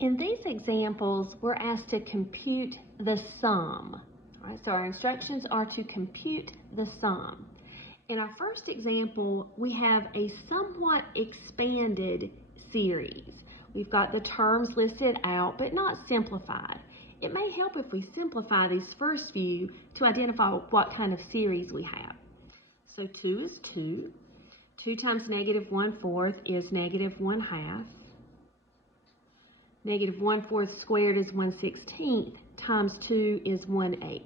In these examples, we're asked to compute the sum. All right, so our instructions are to compute the sum. In our first example, we have a somewhat expanded series. We've got the terms listed out, but not simplified. It may help if we simplify these first few to identify what kind of series we have. So 2 is 2. 2 times negative 1/4 is negative 1/2. Negative 1/4 squared is 1/16 times 2 is 1/8.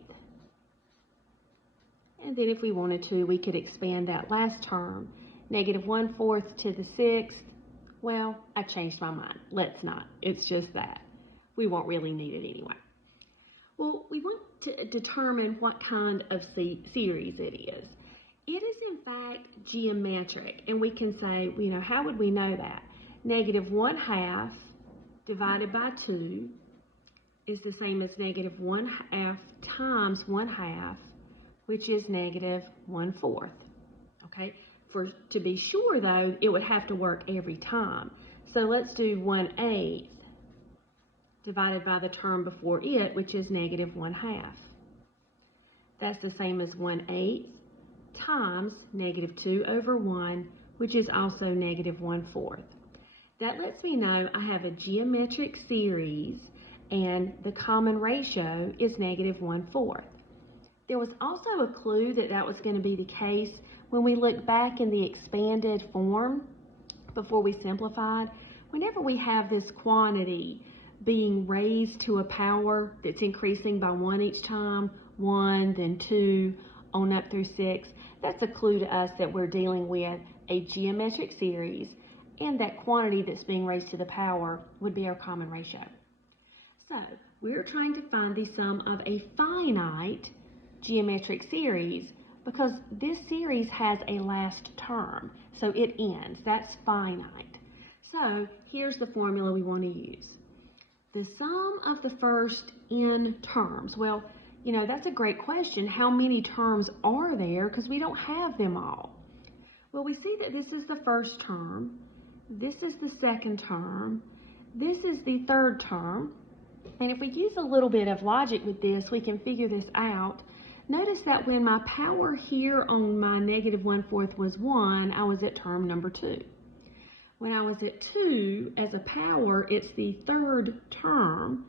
And then if we wanted to, we could expand that last term. Negative 1/4 to the 6th. Well, I changed my mind. Let's not. It's just that. We won't really need it anyway. Well, we want to determine what kind of series it is. It is in fact geometric, and we can say, how would we know that? Negative 1/2 divided by 2 is the same as negative 1/2 times 1/2, which is negative 1/4. Okay, to be sure though, it would have to work every time. So let's do 1/8 divided by the term before it, which is negative 1/2. That's the same as 1/8 times negative 2 over 1, which is also negative 1/4. That lets me know I have a geometric series and the common ratio is negative 1/4. There was also a clue that that was going to be the case when we look back in the expanded form before we simplified. Whenever we have this quantity being raised to a power that's increasing by 1 each time, 1, then 2, on up through 6, that's a clue to us that we're dealing with a geometric series, and that quantity that's being raised to the power would be our common ratio. So we're trying to find the sum of a finite geometric series because this series has a last term, so it ends. That's finite. So here's the formula we want to use. The sum of the first n terms. Well, that's a great question. How many terms are there? Because we don't have them all. Well, we see that this is the first term. This is the second term. This is the third term. And if we use a little bit of logic with this, we can figure this out. Notice that when my power here on my negative 1/4 was 1, I was at term number 2. When I was at 2 as a power, it's the third term.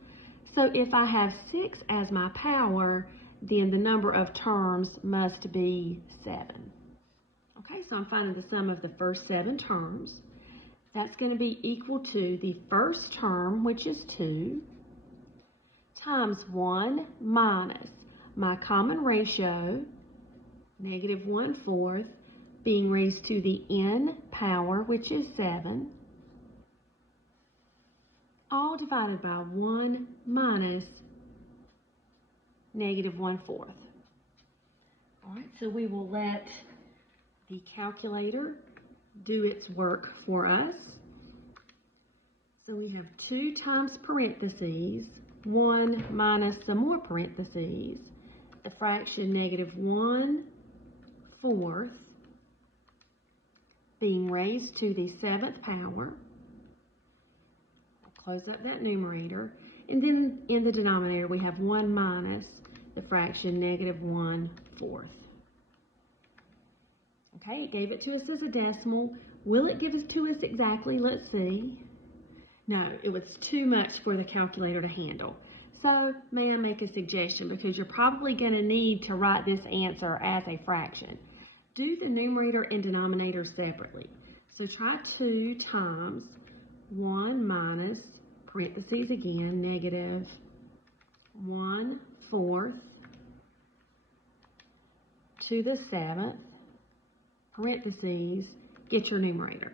So if I have 6 as my power, then the number of terms must be 7. Okay, so I'm finding the sum of the first 7 terms. That's going to be equal to the first term, which is 2, times 1 minus my common ratio, negative 1/4, being raised to the n power, which is 7, all divided by 1 minus negative 1/4. All right, so we will let the calculator do its work for us. So we have 2 times parentheses, 1 minus some more parentheses, the fraction negative 1/4 being raised to the 7th power. I'll close up that numerator. And then in the denominator, we have 1 minus the fraction negative 1/4. Okay, it gave it to us as a decimal. Will it give it to us exactly? Let's see. No, it was too much for the calculator to handle. So may I make a suggestion, because you're probably going to need to write this answer as a fraction. Do the numerator and denominator separately. So try 2 times 1 minus, parentheses again, negative 1/4 to the 7th, parentheses, get your numerator.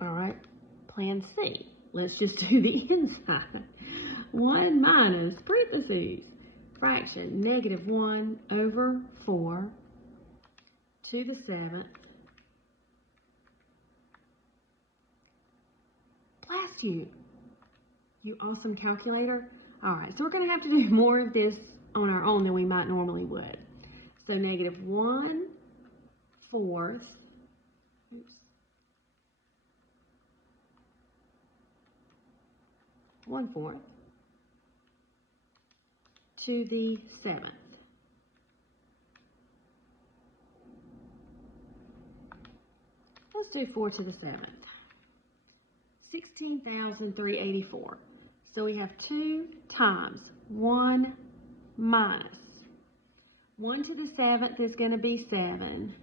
All right, plan C. Let's just do the inside. 1 minus, parentheses, fraction, negative 1/4 to the 7th. Blast you, you awesome calculator. All right, so we're going to have to do more of this on our own than we might normally would. So negative 1/4 1/4 to the 7th. Let's do 4 to the 7th. 16,384. So we have 2 times 1 minus. 1 to the 7th is going to be 7.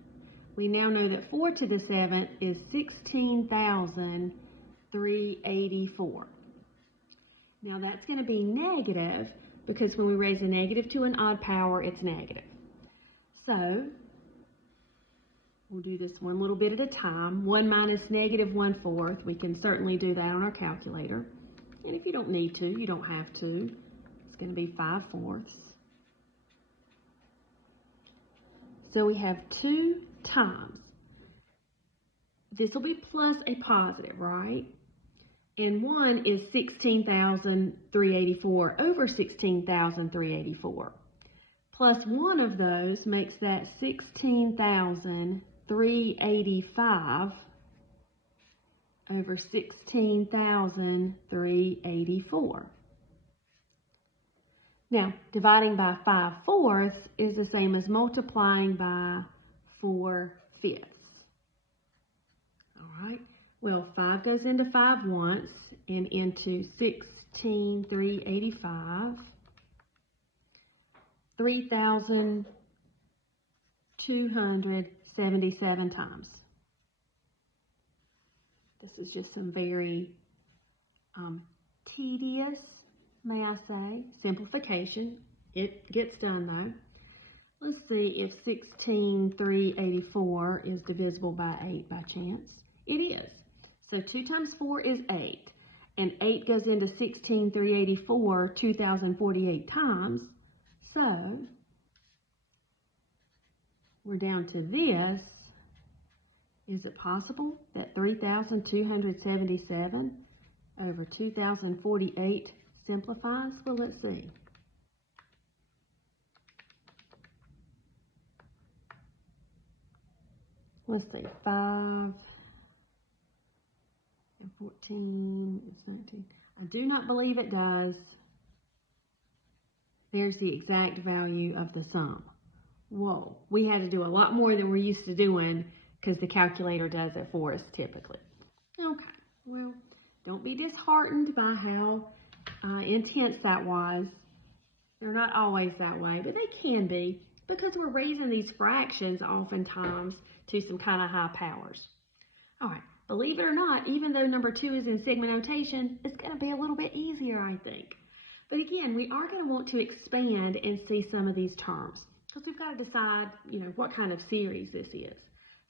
We now know that 4 to the 7th is 16,384. Now that's going to be negative because when we raise a negative to an odd power, it's negative. So we'll do this one little bit at a time. 1 minus negative 1/4. We can certainly do that on our calculator. And if you don't need to, you don't have to. It's going to be 5/4. So we have 2 times. This will be plus a positive, right? And 1 is 16,384 over 16,384. Plus 1 of those makes that 16,385 over 16,384. Now, dividing by 5/4 is the same as multiplying by 4/5. All right. Well, 5 goes into 5 once and into 16,385. 3,277 times. This is just some very tedious, may I say, simplification. It gets done though. Let's see if 16,384 is divisible by 8 by chance. It is. So 2 times 4 is 8. And 8 goes into 16,384 2,048 times. So we're down to this. Is it possible that 3,277 over 2,048 simplifies? Well, let's see. Let's see, 5 and 14 is 19. I do not believe it does. There's the exact value of the sum. Whoa, we had to do a lot more than we're used to doing because the calculator does it for us typically. Okay, well, don't be disheartened by how intense that was. They're not always that way, but they can be because we're raising these fractions oftentimes to some kind of high powers. All right, believe it or not, even though number 2 is in sigma notation, it's going to be a little bit easier, I think. But again, we are going to want to expand and see some of these terms because we've got to decide, what kind of series this is.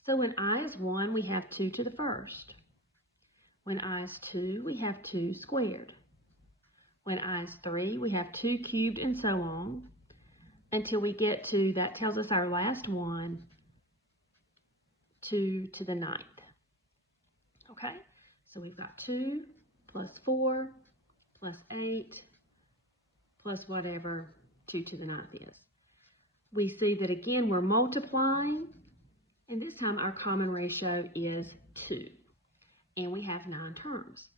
So when I is 1, we have 2 to the 1st. When I is 2, we have 2 squared. When I is 3, we have 2 cubed and so on until we get to, that tells us our last one, 2 to the 9th. Okay, so we've got 2 plus 4 plus 8 plus whatever 2 to the 9th is. We see that again we're multiplying, and this time our common ratio is 2. And we have 9 terms.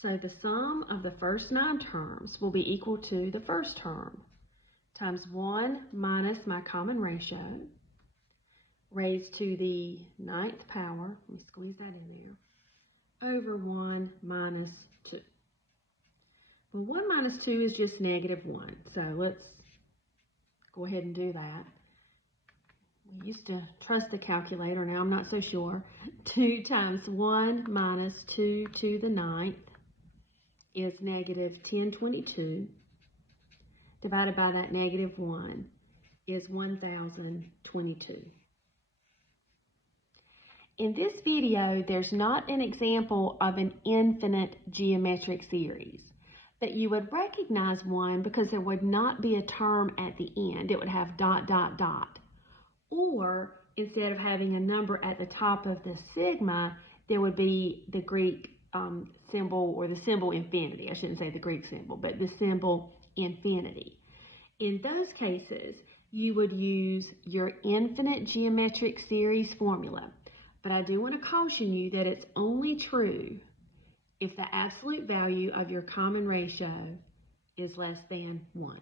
So the sum of the first 9 terms will be equal to the first term times 1 minus my common ratio raised to the 9th power, let me squeeze that in there, over 1 minus 2. Well, 1 minus 2 is just -1, so let's go ahead and do that. We used to trust the calculator, now I'm not so sure. 2 times 1 minus 2 to the 9th is -1022. Divided by that -1 is 1022. In this video, there's not an example of an infinite geometric series, but you would recognize one because there would not be a term at the end. It would have ... Or instead of having a number at the top of the sigma, there would be the Greek symbol, or the symbol infinity. I shouldn't say the Greek symbol, but the symbol infinity. In those cases, you would use your infinite geometric series formula. But I do want to caution you that it's only true if the absolute value of your common ratio is less than 1.